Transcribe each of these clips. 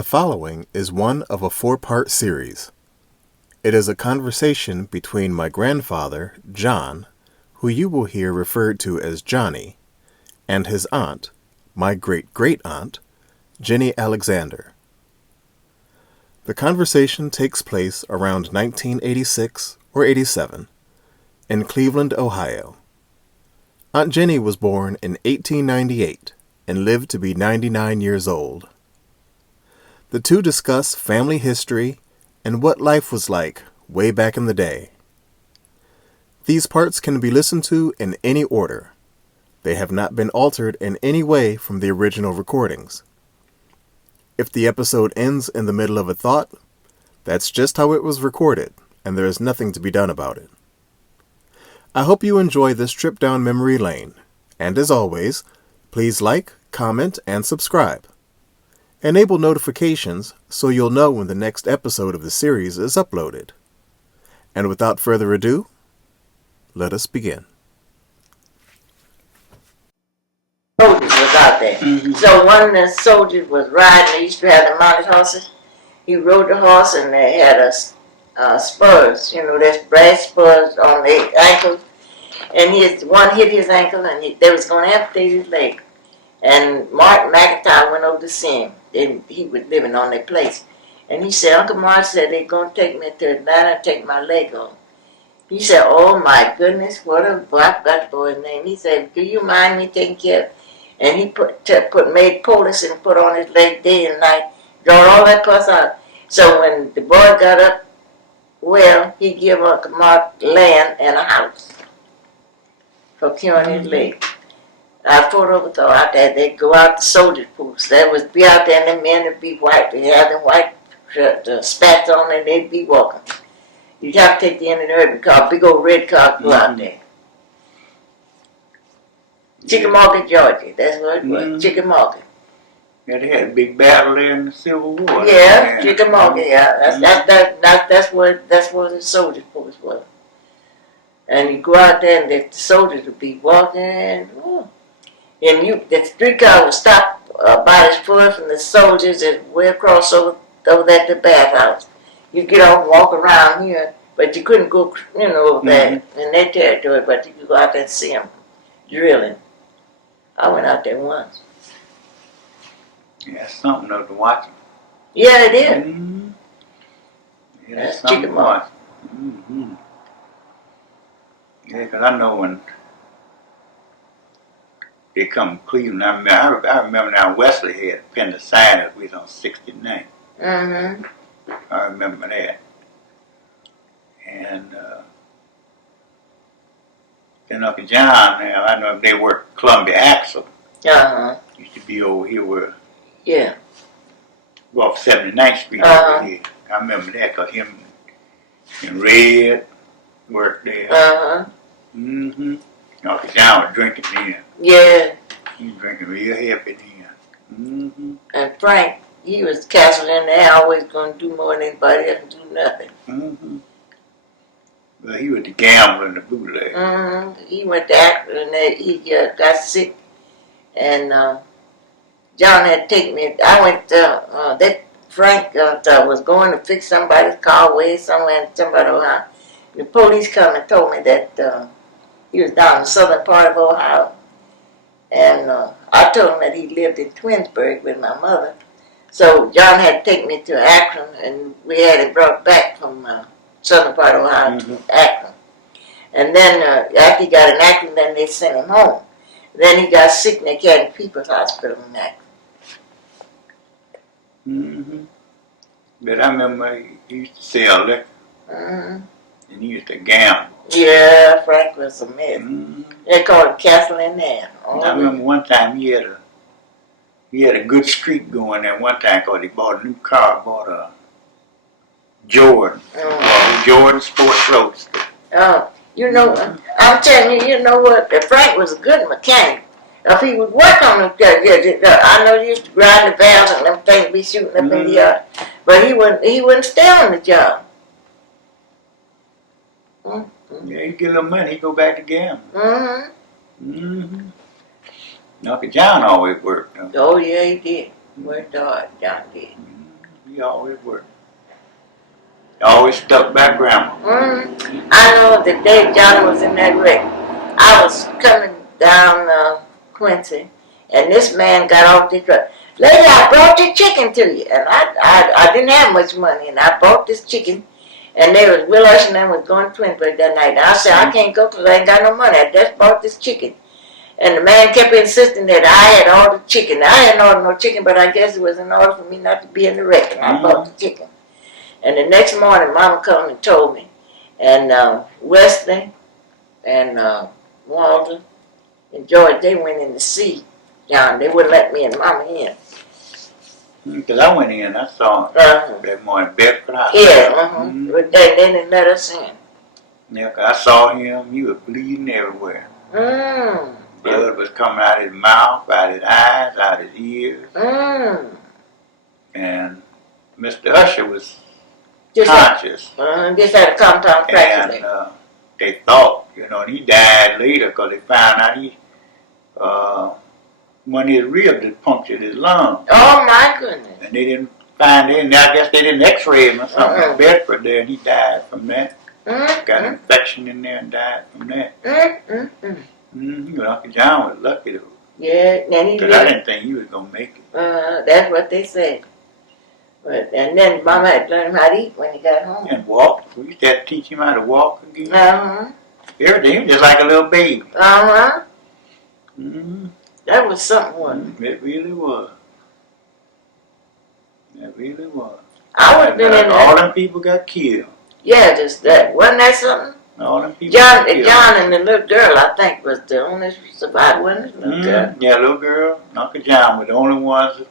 The following is one of a four-part series. It is a conversation between my grandfather, John, who you will hear referred to as Johnny, and his aunt, my great-great-aunt, Jenny Alexander. The conversation takes place around 1986 or 87 in Cleveland, Ohio. Aunt Jenny was born in 1898 and lived to be 99 years old. The two discuss family history and what life was like way back in the day. These parts can be listened to in any order. They have not been altered in any way from the original recordings. If the episode ends in the middle of a thought, that's just how it was recorded, and there is nothing to be done about it. I hope you enjoy this trip down memory lane, and as always, please like, comment, and subscribe. Enable notifications so you'll know when the next episode of the series is uploaded. And without further ado, let us begin. Soldiers was out there. So one of the soldiers was riding. They used to have the mounted horses. He rode the horse and they had spurs. You know, there's brass spurs on their ankles. And one hit his ankle and they was going to amputate his leg. And Martin McIntyre went over to see him. And he was living on their place. And he said, Uncle Martin said they're going to take me to Atlanta and take my leg off. He said, oh my goodness, what a boy, I forgot the boy's name. He said, do you mind me taking care of it? And he made poultice and put on his leg day and night, draw all that pus out. So when the boy got up, well, he gave Uncle Martin land and a house for curing his leg. I thought over out there, they'd go out to soldier pools. They would be out there and the men would be white. They had them white spats on and they'd be walking. You'd have to take the end of the urban car, big old red car, go out there. Chickamauga, Georgia, that's what it was, Chickamauga. Yeah, they had a big battle there in the Civil War. Yeah, Chickamauga, yeah. That's where the soldier post was. And you go out there and the soldiers would be walking. Ooh. And the streetcar would stop about as far from the soldiers as way across over there to the bathhouse. You get off and walk around here, but you couldn't go, over there in their territory, but you could go out there and see them drilling. I went out there once. Yeah, it's something though to watch them. Yeah, it is. Mm-hmm. Yeah, That's something to Chickamauga. watch. Mm-hmm. Yeah, because I know when they come to Cleveland, I remember now Wesley had appendicitis. We was on 69. Mm-hmm. I remember that. And then Uncle John, I know they worked Columbia Axle. Uh-huh. Used to be over here where, Yeah. off 79th Street over here. I remember that because him and Red worked there. Uh-huh. Mm-hmm. Uncle John was drinking then. Yeah. He was drinking real heavy then. Mm-hmm. And Frank, he was castle in there, always going to do more than anybody else and do nothing. Mm-hmm. Well, he was the gambler and the bootleg. Mm-hmm. He went to Akron and he got sick. And John had taken me. I went Frank was going to fix somebody's car way somewhere in somebody Ohio. The police come and told me that he was down in the southern part of Ohio. And I told him that he lived in Twinsburg with my mother. So John had to take me to Akron, and we had him brought back from southern part of Ohio to Akron. And then after he got in Akron, then they sent him home. Then he got sick and they carried him to People's Hospital in Akron. Mm-hmm. But I remember he used to sell liquor. Mm-hmm. And he used to gamble. Yeah, Frank was a mess. Mm-hmm. They called him Castle in there. I remember one time he had a good streak going there one time because he bought a new car, bought a Jordan. Jordan Sports Roadster. Oh, I'm telling you, you know what? Frank was a good mechanic. If he would work on them, I know he used to grind the valves and them things be shooting up in the yard, but he wouldn't stay on the job. Yeah, he get a little money, he go back to gambling. Mm-hmm. Mm-hmm. Uncle John always worked. Oh, yeah, he did. Worked hard, John did. He always worked. Always stuck by grandma. I know the day Johnny was in that wreck, I was coming down Quincy, and this man got off the truck. Lady, I brought your chicken to you. And I didn't have much money, and I bought this chicken. And Will Ush and them was going to Twinsburg that night. And I said, I can't go because I ain't got no money. I just bought this chicken. And the man kept insisting that I had ordered chicken. I hadn't ordered no chicken, but I guess it was in order for me not to be in the wreck. And I bought the chicken. And the next morning, Mama called and told me. And Wesley and Walter and George, they went in to see John. They wouldn't let me and Mama in. Because I went in, I saw him that morning, Bedford House. Yeah, But they didn't let us in. Yeah, because I saw him, he was bleeding everywhere. Blood was coming out his mouth, out his eyes, out his ears. And Mr. Usher was conscious. Just had a compound fracture. And they thought, and he died later because they found out one of his ribs had punctured his lung. Oh my goodness. And they didn't find it, and I guess they didn't x-ray him or something in Bedford there, and he died from that. Got an infection in there and died from that. Uncle John was lucky though. Yeah, because I didn't think he was going to make it. That's what they said. And then Mama had to learn him how to eat when he got home. And walk. We used to have to teach him how to walk again. Everything, just like a little baby. That was something, wasn't it? It really was. It really was. I would have been in all them people got killed. Yeah, just that. Wasn't that something? All them people John and the little girl, I think, was the only survivor, wasn't it? Little girl. Yeah, little girl. Uncle John were the only ones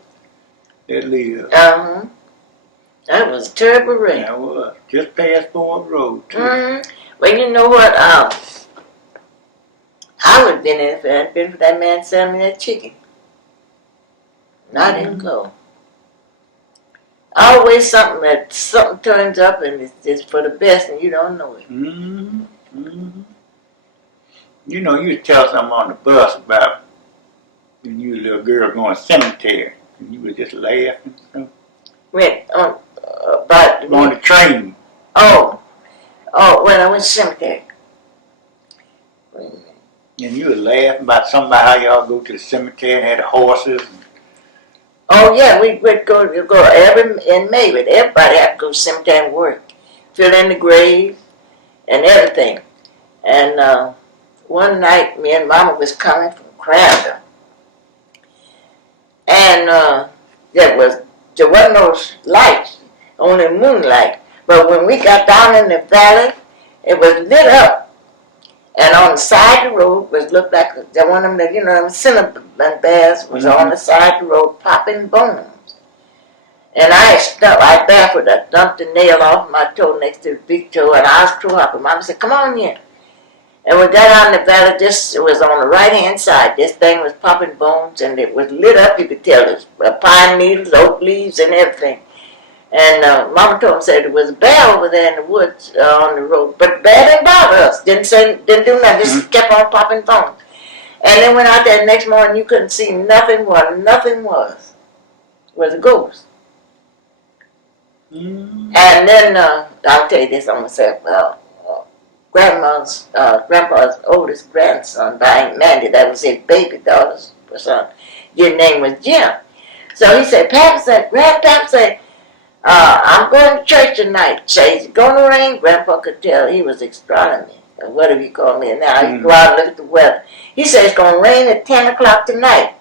that lived. That was a terrible wreck. That was. Just past Ford Road, too. Well, you know what? I would have been in if it hadn't been for that man selling me that chicken. And I didn't go. Always something turns up and it's just for the best and you don't know it. You would tell something on the bus about when you were a little girl going to cemetery and you were just laughing. Went on about on the train. Oh, when I went to cemetery. And you were laughing about somebody how y'all go to the cemetery and had the horses. Oh yeah, we would go in May, but everybody had to go to the cemetery and work, fill in the graves and everything. And one night, me and Mama was coming from Crowder, and there wasn't no lights, only moonlight. But when we got down in the valley, it was lit up. And on the side of the road looked like one of them, them cinnamon bears was on the side of the road popping bones. And I barefoot, I dumped a nail off my toe next to the big toe, and I was tore up. And Mama said, "Come on here." And we got out in the valley, it was on the right-hand side. This thing was popping bones, and it was lit up. You could tell it was pine needles, oak leaves, and everything. And Mama told me, said there was a bear over there in the woods on the road. But the bear didn't bother us. Didn't do nothing. Just kept on popping bones. And then went out there the next morning, you couldn't see nothing. Nothing was a ghost. And then, I'll tell you this, I'm going to say, Grandpa's oldest grandson, by Aunt Mandy, that was his baby daughter's son. His name was Jim. So he said, Grandpa said, I'm going to church tonight. Say, it's going to rain. Grandpa could tell he was astronomy, or whatever you call me now. You go out and look at the weather. He said, it's going to rain at 10 o'clock tonight.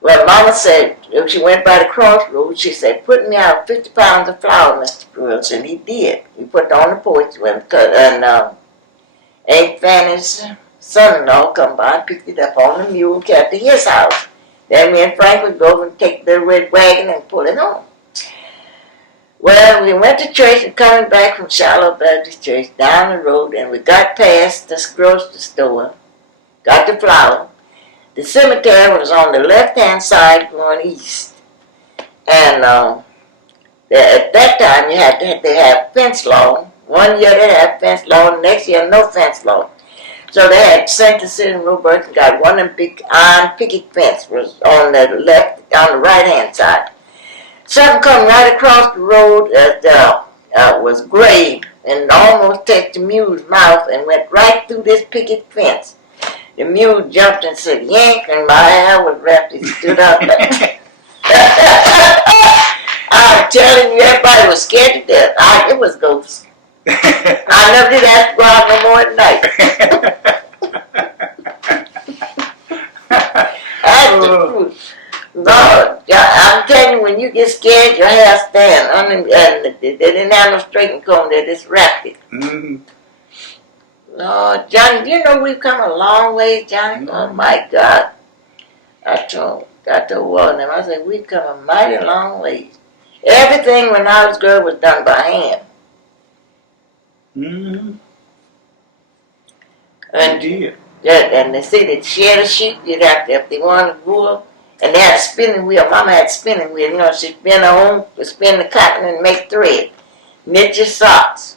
Well, Mama said, if she went by the crossroads, she said, put me out 50 pounds of flour, Mr. Brooks, and he did. He put it on the porch, and Aunt Fanny's son-in-law come by and picked it up on the mule and kept it to his house. Then me and Frank would go and take the red wagon and pull it home. Well, we went to church and coming back from Shiloh Baptist Church down the road, and we got past this grocery store, got the flour. The cemetery was on the left-hand side going east. And at that time, you had to have fence law. 1 year they had fence law, and next year no fence law. So they had sent the city in Roebuck and got one of them big iron picket fence was on the right-hand side. something come right across the road that was gray and almost touched the mule's mouth and went right through this picket fence. The mule jumped and said, yank, and my hair was wrapped. He stood up. I'm telling you, everybody was scared to death. It was ghosts. I never did have to go out no more at night. That's the truth. Lord, I'm telling you, when you get scared, your hair stand. And they didn't have no straightening comb. They just wrapped it. Mm-hmm. Lord, Johnny, you know we've come a long way, Johnny? Mm-hmm. Oh, my God. I told Walden, I said, we've come a mighty long way. Everything when I was a girl was done by hand. Mm-hmm. And, and they say they'd shear the sheep, you'd have to, if they wanted wool, and they had a spinning wheel. Mama had a spinning wheel, you know, she'd spin her own, spin the cotton and make thread. Knit your socks.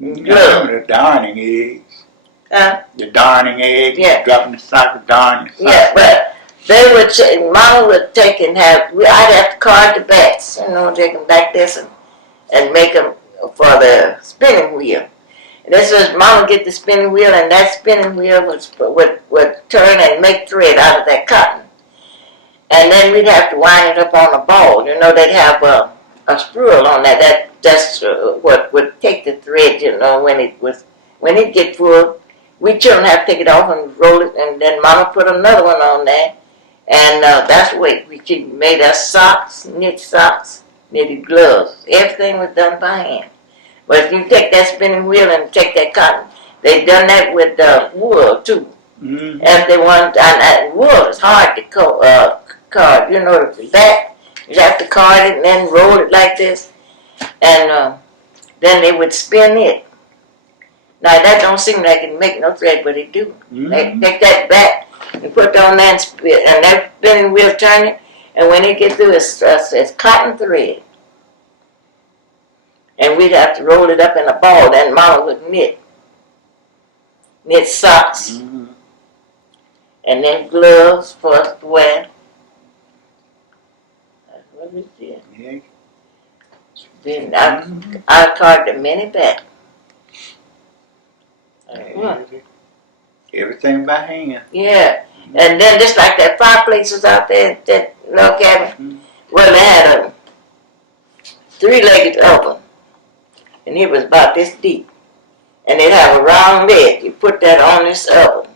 Mm-hmm. The darning eggs. Huh? The darning eggs. Yeah. Dropping the sock of darning. Yeah, but they would, Mama would take and I'd have to card the bats, you know, take them like this and make them for the spinning wheel. And this was Mama get the spinning wheel, and that spinning wheel would turn and make thread out of that cotton. And then we'd have to wind it up on a ball. You know, they'd have a spool on that. That's what would take the thread. You know, when it get full, we children have to take it off and roll it, and then Mama put another one on there, and that's the way she made us socks, knitted gloves. Everything was done by hand. But if you take that spinning wheel and take that cotton, they've done that with wool too. Mm-hmm. If they want, and wool is hard to card. You know, the back, you have to card it and then roll it like this, and then they would spin it. Now that don't seem like it make no thread, but it do. Mm-hmm. They take that back and put it on there and that spinning wheel turn it, and when it gets through, it's cotton thread. And we'd have to roll it up in a ball. Then Mama would knit socks, mm-hmm. and then gloves for us to wear. That's what we did. Yeah. Then I card the mini back. Everything by hand. Yeah, mm-hmm. And then just like that fireplaces out there, that little cabin. Mm-hmm. Well, they had a 3-legged oven. And it was about this deep. And it'd have a round lid. You put that on this oven.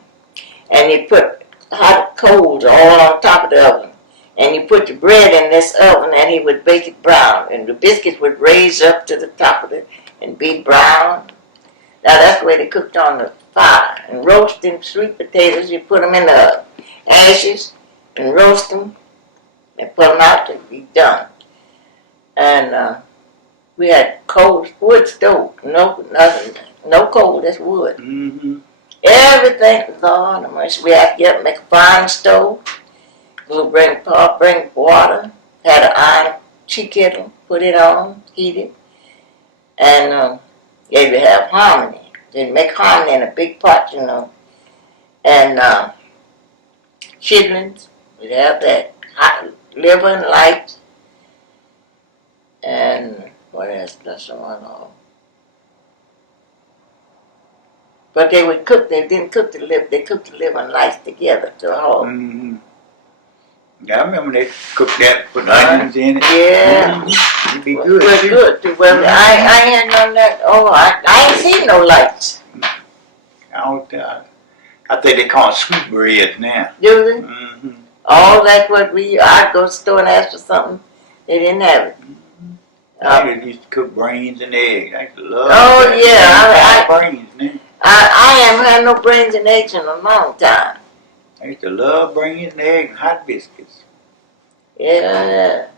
And you put hot coals all on top of the oven. And you put the bread in this oven and he would bake it brown. And the biscuits would raise up to the top of it and be brown. Now that's the way they cooked on the fire. And roasting sweet potatoes, you put them in the ashes and roast them. And put them out to be done. And we had wood stove, nothing, no coal, just wood. Mm-hmm. Everything, Lord, we had to get up and make a fire stove. We'll bring water, had an iron tea kettle, put it on, heat it, and they would have harmony. They'd make harmony in a big pot, you know, and chitlins, we'd have that, hot liver and lights, and what else? That's all. But they would cook. They didn't cook the liver. They cooked the liver and lights together to a whole. Mm-hmm. Yeah, I remember they cooked that, put onions in it. Yeah, mm-hmm. It'd be good. Good too. Well, mm-hmm. I ain't none of that. Oh, I ain't seen no lights. I think they call it sweet bread now. Do they? Mm-hmm. All that what I'd go to the store and ask for something. They didn't have it. I used to cook brains and eggs. I used to love that. Yeah, brains now. I haven't had no brains and eggs in a long time. I used to love brains and eggs and hot biscuits. Yeah.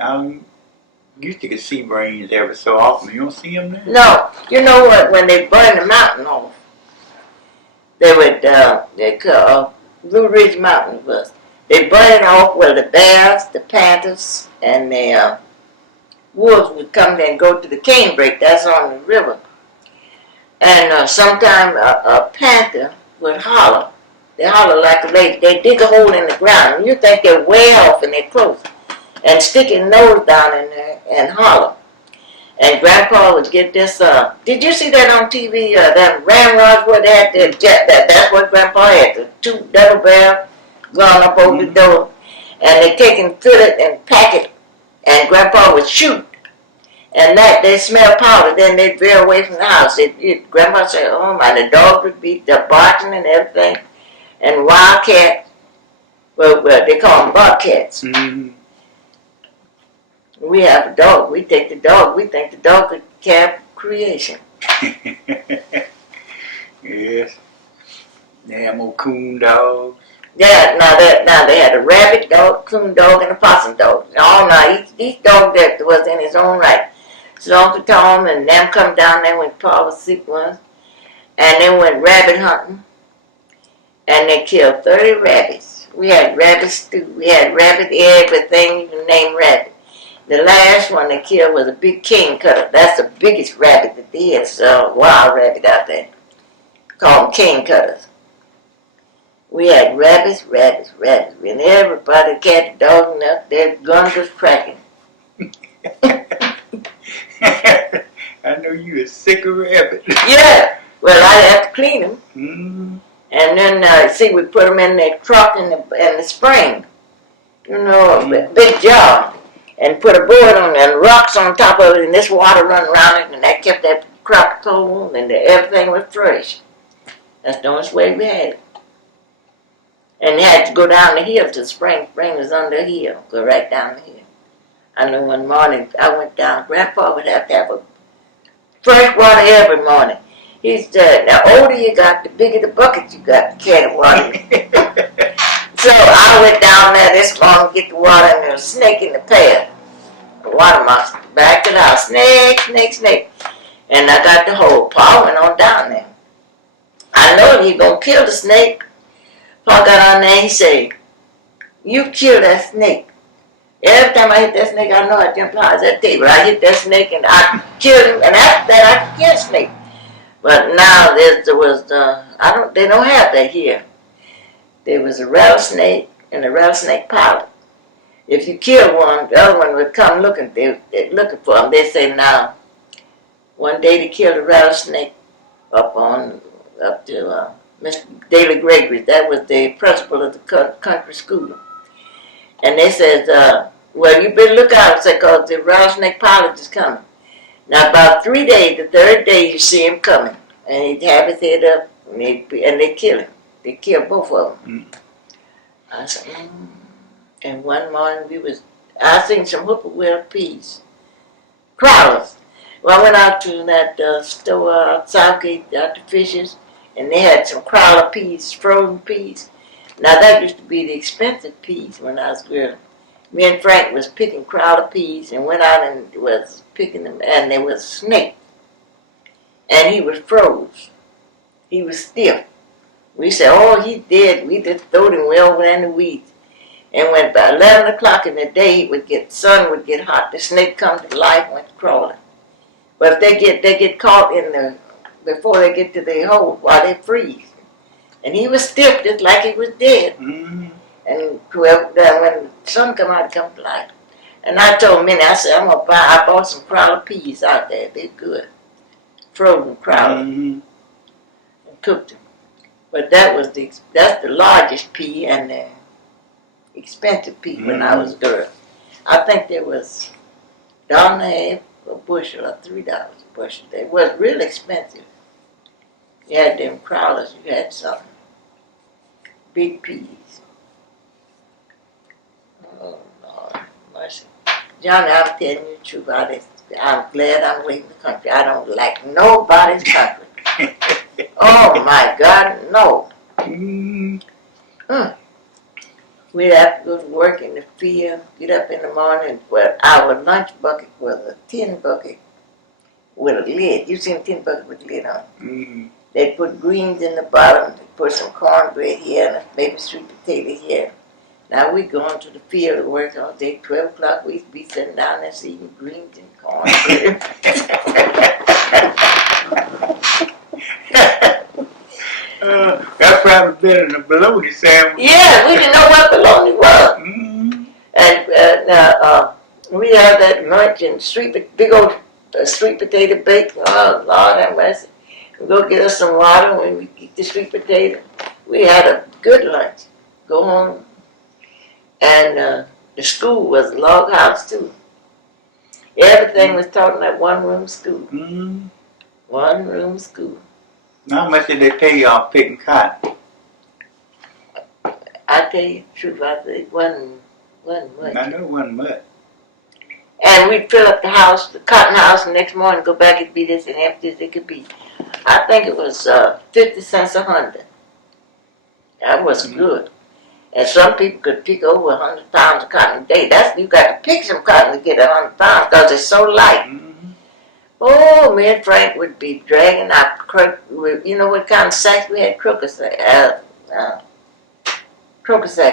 I used to see brains every so often. You don't see them now? No. You know what? When they burn the mountain off, they would, Blue Ridge Mountain was. They burn it off where the bears, the panthers, and the wolves would come there and go to the cane break. That's on the river. And sometime a panther would holler They holler like a lady. They dig a hole in the ground. And you think they're way off and they're close. And stick his nose down in there and holler. And Grandpa would get this, did you see that on TV, that ramrods where they had that's what Grandpa had, the two double barrel going up over the door. And they take and fill it and pack it, and Grandpa would shoot. And that, they smell powder, then they'd veer away from the house. Grandpa said, oh my, the dog would be the barking and everything. And wildcat, well, they call them bobcats. Mm-hmm. We have a dog. We take the dog. We think the dog could carry creation. Yes. Damn old coon dogs. Yeah, now they had a rabbit dog, coon dog, and a possum dog. All night, each dog that was in his own right. So Uncle Tom and them come down there when Pa was sick once, and they went rabbit hunting, and they killed 30 rabbits. We had rabbit stew. We had rabbit everything you can name rabbit. The last one they killed was a big king cutter. That's the biggest rabbit that there is, wild rabbit out there. Called them king cutters. We had rabbits, and everybody, cat, dog, and up their guns was cracking. I know you a sick of rabbit. Yeah, well, I'd have to clean them. Mm-hmm. And then, we put them in their truck in the spring. You know, a big jar. And put a board on and rocks on top of it, and this water run around it, and that kept that crop cold, and everything was fresh. That's the only way we had it. And you had to go down the hill to the spring. Spring was under a hill. Go right down the hill. I know one morning I went down. Grandpa would have to have a fresh water every morning. He said, the older you got, the bigger the bucket you got to carry water. So I went down there this morning to get the water, and there was a snake in the pail. The water monster backed it out. Snake, snake, snake. And I got the hole. Pa went on down there. I know you're going to kill the snake. Pa got on there, he said, you kill that snake. Every time I hit that snake, I know I jump out of that table. I hit that snake and I killed him, and after that I could kill a snake. But now they don't have that here. There was a rattlesnake and a rattlesnake pilot. If you kill one, the other one would come looking. They're looking for him. They say now. One day they killed a rattlesnake up to Mr. Daly Gregory. That was the principal of the country school. And they said, well, you better look out, because the rattlesnake pilot is coming. Now, about 3 days, the third day, you see him coming. And he'd have his head up, and they kill him. They killed both of them. I said, And one morning I seen some whippoorwill peas. Crowlers. Well, I went out to that store out Southgate, out to Fisher's, and they had some crowler peas, frozen peas. Now, that used to be the expensive peas when I was growing. Me and Frank was picking crowler peas and went out and was picking them, and there was a snake. And he was froze. He was stiff. We said, oh, he's dead. We just throwed him way over in the weeds. And when by 11 o'clock in the day, sun would get hot, the snake come to life and went crawling. But if they get caught before they get to their hole while they freeze. And he was stiff just like he was dead. Mm-hmm. And when the sun come out, it come to life. And I told Minnie, I said, I bought some crowler peas out there. They're good. Frozen crowler. Mm-hmm. And cooked them. But that's the largest pea and the expensive pea when I was a girl. I think there was $1.50 a bushel or $3 a bushel. They was really expensive. You had them crowlers, you had something. Big peas. Oh, Lord, mercy. Johnny, I'm telling you the truth. I'm glad I'm away from the country. I don't like nobody's country. Oh, my God, no. We'd have to go to work in the field, get up in the morning. Well, our lunch bucket was a tin bucket with a lid. You seen a tin bucket with a lid on it? Mm-hmm. They'd put greens in the bottom. They'd put some cornbread here and maybe sweet potato here. Now we going to the field to work all day. 12 o'clock, we'd be sitting down there eating greens and cornbread. That's probably better than a bologna sandwich. Yeah, we didn't know what bologna was. Mm-hmm. And we had that lunch and big old sweet potato bake. Oh, Lord have mercy. We go get us some water when we eat the sweet potato. We had a good lunch. Go home. And the school was a log house, too. Everything was taught in that one-room school. Mm-hmm. One-room school. How much did they pay y'all picking cotton? I tell you the truth, I think it wasn't much. I know it wasn't much. And we'd fill up the house, the cotton house, and next morning go back, it'd be this and empty as it could be. I think it was 50 cents a hundred. That was good. And some people could pick over 100 pounds of cotton a day. You got to pick some cotton to get 100 pounds because it's so light. Mm-hmm. Oh, me and Frank would be dragging out, you know what kind of sacks we had? Crooked sacks.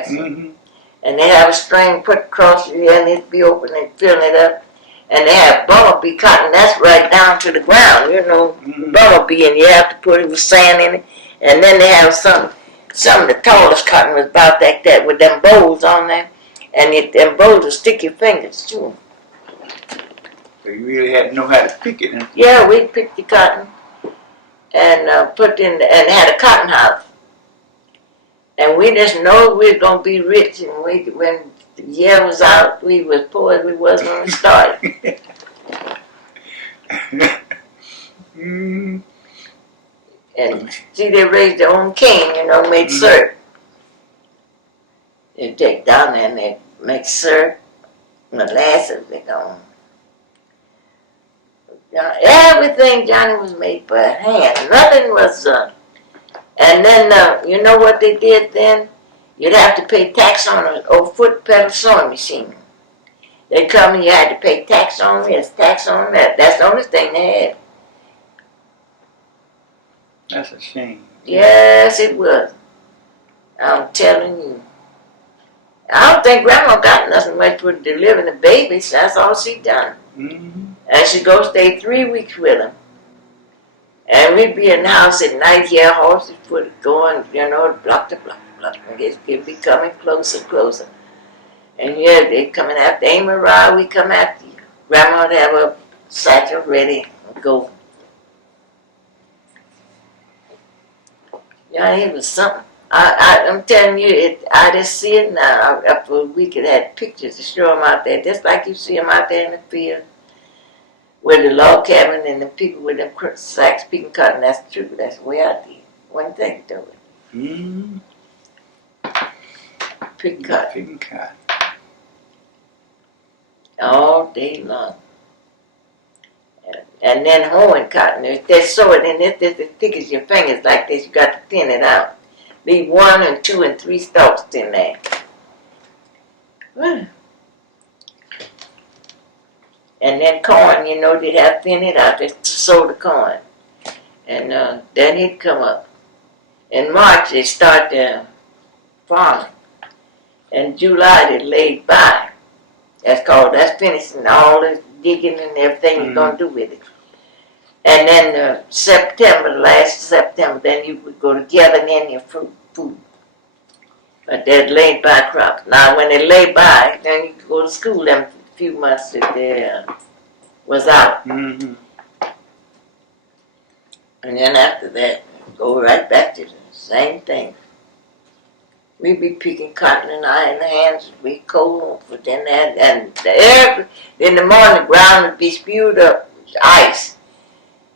Mm-hmm. And they have a string put across the end, it'd be open and filling it up. And they have bumblebee cotton, that's right down to the ground, you know, bumblebee, and you have to put it with sand in it. And then they have some of the tallest cotton was about that with them bowls on there. And them bowls will stick your fingers too. So you really had to know how to pick it, huh? Yeah, we picked the cotton and and had a cotton house. And we just know we were going to be rich. And when the year was out, we was poor as we was when we started. Mm-hmm. And see, they raised their own cane, you know, made syrup. They take down there and they make syrup, molasses, they go. Everything, Johnny, was made by hand. Nothing was, and then, you know what they did then? You'd have to pay tax on an old foot pedal sewing machine. They'd come and you had to pay tax on this, tax on that. That's the only thing they had. That's a shame. Yes, it was. I'm telling you. I don't think Grandma got nothing much for delivering the babies. That's all she done. Mm-hmm. And she go stay 3 weeks with them. And we'd be in the house at night, hear horses' foot going, you know, block to block to block. And it'd be coming closer and closer. And yeah, they coming after Amy Rye, we come after you. Grandma would have a satchel ready and go. Yeah, it was something. I'm telling you, I just see it now. After we could have pictures to show them out there, just like you see them out there in the field. With the log cabin and the people with them sacks picking cotton, that's true. That's the way I did. One thing to it. Mm-hmm. Pick cotton. Picking cotton. All day long. And then hoeing cotton. They sew it in it's as thick as your fingers like this. You got to thin it out. Leave 1 and 2 and 3 stalks in there. And then corn, you know, they'd have to thin it out. They'd sow the corn. And then he'd come up. In March, they start the farming. In July, they laid by. That's finishing all the digging and everything you're going to do with it. And then last September, then you would go to gathering in your food. But they'd laid by crops. Now, when they lay by, then you could go to school them few months that they was out. Mm-hmm. And then after that, go right back to the same thing. We'd be picking cotton in our hands, it'd be cold, but then in the morning, the ground would be spewed up with ice.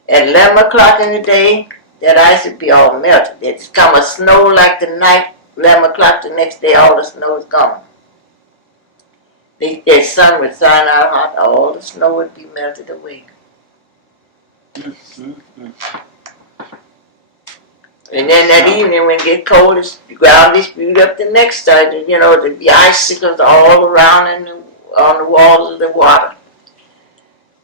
At 11 o'clock in the day, that ice would be all melted. It'd come a snow like the night, 11 o'clock the next day, all the snow is gone. The sun would shine out hot, all the snow would be melted away. Mm-hmm. And then that evening when it get cold, the ground is spewed up the next day. You know, there'd be icicles all around on the walls of the water.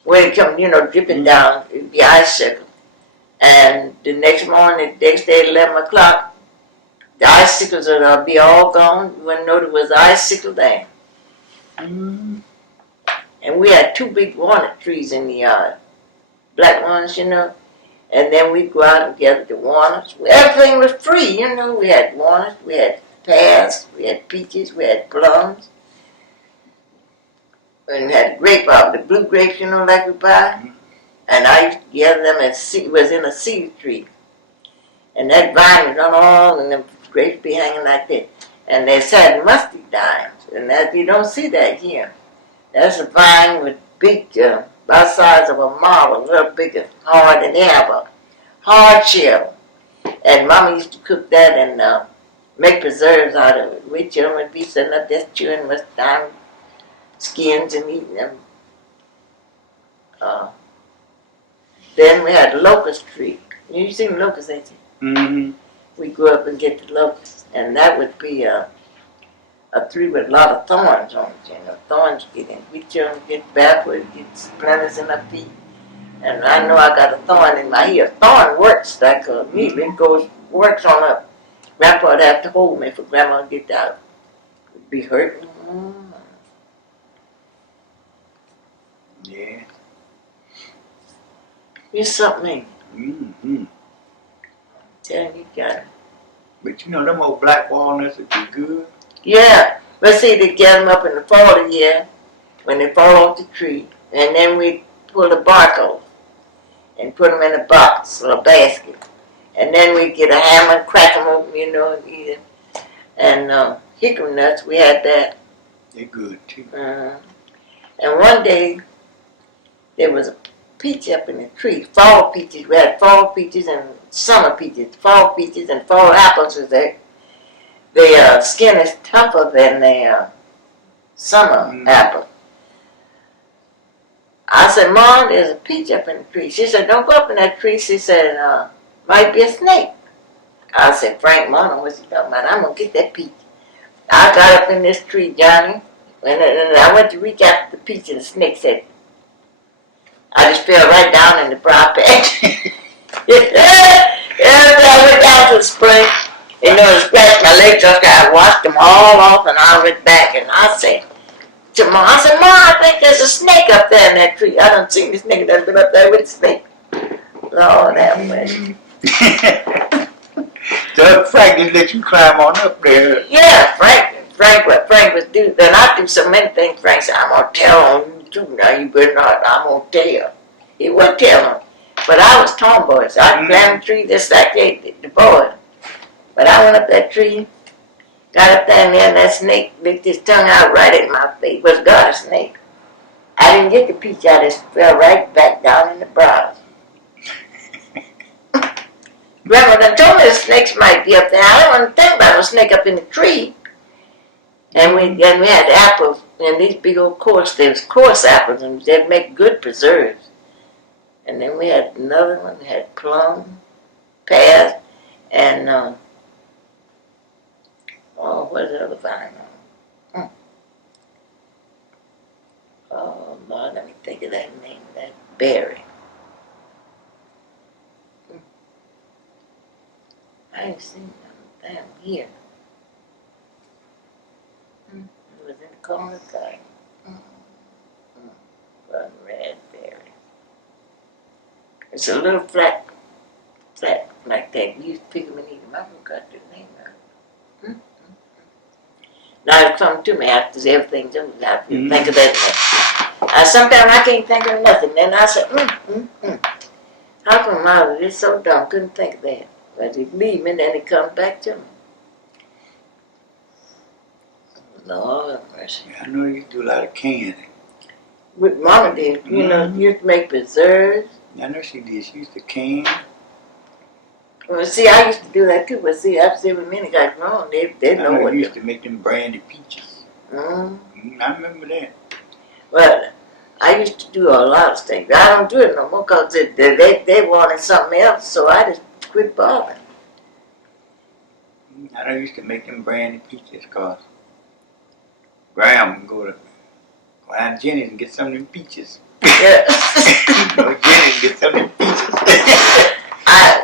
When it come, you know, dripping down, it'd be icicles. And the next morning, the next day at 11 o'clock, the icicles would be all gone. You wouldn't know there was an icicle there. Mm-hmm. And we had 2 big walnut trees in the yard. Black ones, you know. And then we'd go out and gather the walnuts. Everything was free, you know. We had walnuts, we had pears, we had peaches, we had plums. And we had grape out, the blue grapes, you know, like we buy. And I used to gather them and it was in a cedar tree. And that vine was on all, and the grapes be hanging like that. And they said musty dimes, and that you don't see that here. That's a vine with big, about the size of a marble, a little bigger, hard, and they have a hard shell. And Mama used to cook that and make preserves out of it. We children would be sitting up there chewing musty dime skins and eating them. Then we had a locust tree. You seen locusts, ain't you? Mm-hmm. We grew up and get the locusts, and that would be a tree with a lot of thorns on it. You know, thorns get in. We children get backward, get splinters in our feet, and I know I got a thorn in my ear. Thorn works like a needle. It works on up. Grandpa would have to hold me for Grandma to get out. It'd be hurting. Yeah. Here's something. Mm-hmm. Telling you, got it. But you know, them old black walnuts would be good. Yeah, but see, they get them up in the fall of the year when they fall off the tree, and then we pull the bark off and put them in a box or a basket, and then we get a hammer and crack them open, you know, and eat them. And hickory nuts, we had that. They're good too. And one day there was a peach up in the tree. Fall peaches. We had fall peaches and summer peaches. Fall peaches and fall apples was there. The skin is tougher than the summer apple. I said, Mom, there's a peach up in the tree. She said, don't go up in that tree. She said, might be a snake. I said, Frank, Mom, what's he talking about? I'm going to get that peach. I got up in this tree, Johnny, and I went to reach after the peach, and the snake said, I just fell right down in the briar patch. I went down to the spring, you know, and scratched my legs up. I washed them all off, and I went back, and I said to Mom, I think there's a snake up there in that tree. I done seen this nigga that's been up there with a snake. Lord have mercy. So Frank just let you climb on up there. Yeah, Frank was doing. Then I do so many things. Frank said, I'm going to tell on you too. Now you better not. I'm going to tell. He would tell him. But I was tomboy, so I climbed the tree just like the boy. But I went up that tree, got up there, and that snake licked his tongue out right at my face. It was God, a snake. I didn't get the peach. I just fell right back down in the briars. Grandma done told me the snakes might be up there. I don't want to think about a snake up in the tree. And we had apples, and these big old coarse apples, and they'd make good preserves. And then we had another one, we had plum, pears, and what's the other vine? Oh, Lord, let me think of that name, that berry. I ain't seen them down here. It was in the corner garden. Raspberry. It's a little flat like that. We used to pick them and eat them. I forgot the name of it. Now it's come to me after everything's over. I have to think of that. Sometimes I can't think of nothing. Then I said, how come I was so dumb? Couldn't think of that. But it leave me, then it comes back to me. Lord have mercy. I know you do a lot of canning. What Mama did, you know, she used to make preserves. I know she did. She used to can. Well, see, I used to do that too, but see, after every minute got grown, they know what used to make them brandy peaches. I remember that. But I used to do a lot of things. I don't do it no more because they wanted something else, so I just quit bothering. I used to make them brandy peaches because Graham would go down to Jenny's and get some of them peaches. Yeah. Go to Jenny's and get some of them peaches.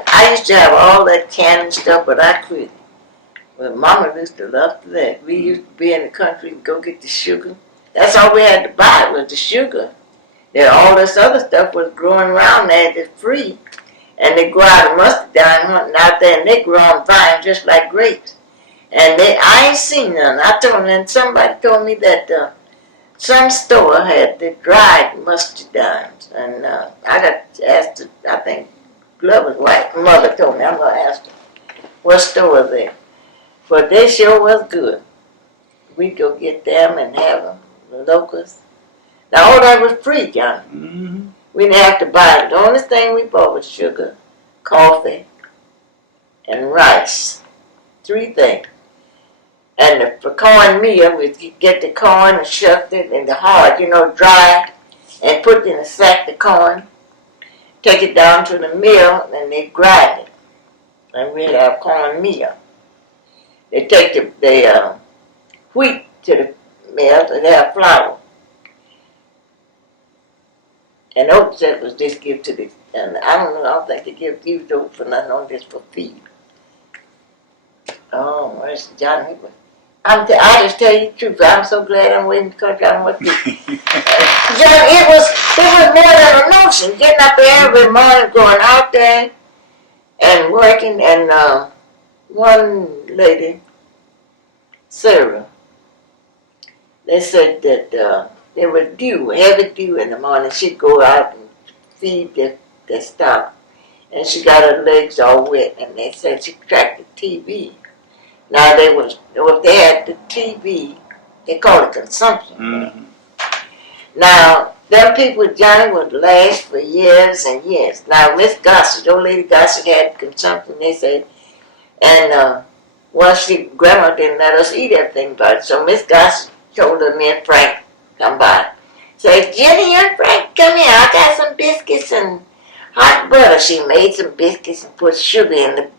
I used to have all that canning stuff, but I quit. But Mama used to love that. We used to be in the country and go get the sugar. That's all we had to buy was the sugar. All this other stuff was growing around there that's free. and they go out and mustard hunting out there, and they grow on vines just like grapes. And I ain't seen none. I told them, and somebody told me that some store had the dried muscadines, and I got asked. I think Glover's wife, mother told me. I'm gonna ask her what store is there, but they sure was good. We go get them and have them, the locusts. Now all that was free, Johnny. Mm-hmm. We didn't have to buy it. The only thing we bought was sugar, coffee, and rice. 3 things. And for cornmeal, we get the corn and shuck it in the hard, dry, and put it in a sack of corn. Take it down to the mill, and they grind it. And we'd have cornmeal. They take the wheat to the mill, and they have flour. And oats that was just give to the, and I don't think they give used oats for nothing on this for feed. Oh, where's Johnny? I just tell you the truth. I'm so glad I'm waiting to come down with you. John, it was more than a notion. Getting up every morning, going out there and working, and one lady, Sarah, they said that there was heavy dew in the morning. She'd go out and feed the stock, and she got her legs all wet, and they said she cracked the TV. Now if they had the TV, they call it consumption. Mm-hmm. Now, them people, Johnny, would last for years and years. Now, Miss Gossett, old lady Gossett had consumption, they said, and Grandma didn't let us eat everything but it. So Miss Gossett told her, me and Frank, come by. Say, Jenny and Frank, come here, I got some biscuits and hot butter. She made some biscuits and put sugar in them.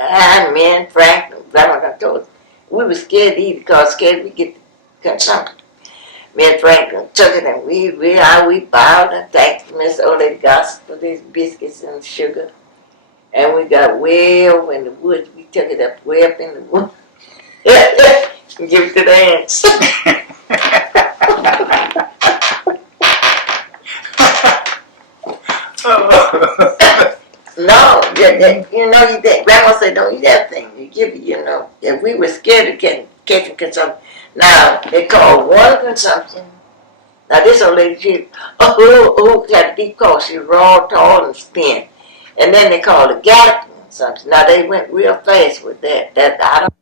And me and Frank and Grandma told us, we were scared to eat because scared we get consumption. Me and Frank took it, and we bowed and thanked Miss Old Lady Gossip for these biscuits and sugar. And we got way over in the woods. We took it up way up in the woods and give it to the ants. No, you think Grandma said don't eat that thing. You give it, If we were scared of catching consumption. Now they call water consumption. Now this old lady, she got a deep call. She was raw, tall, and thin. And then they called it galloping consumption. Now they went real fast with that. I don't.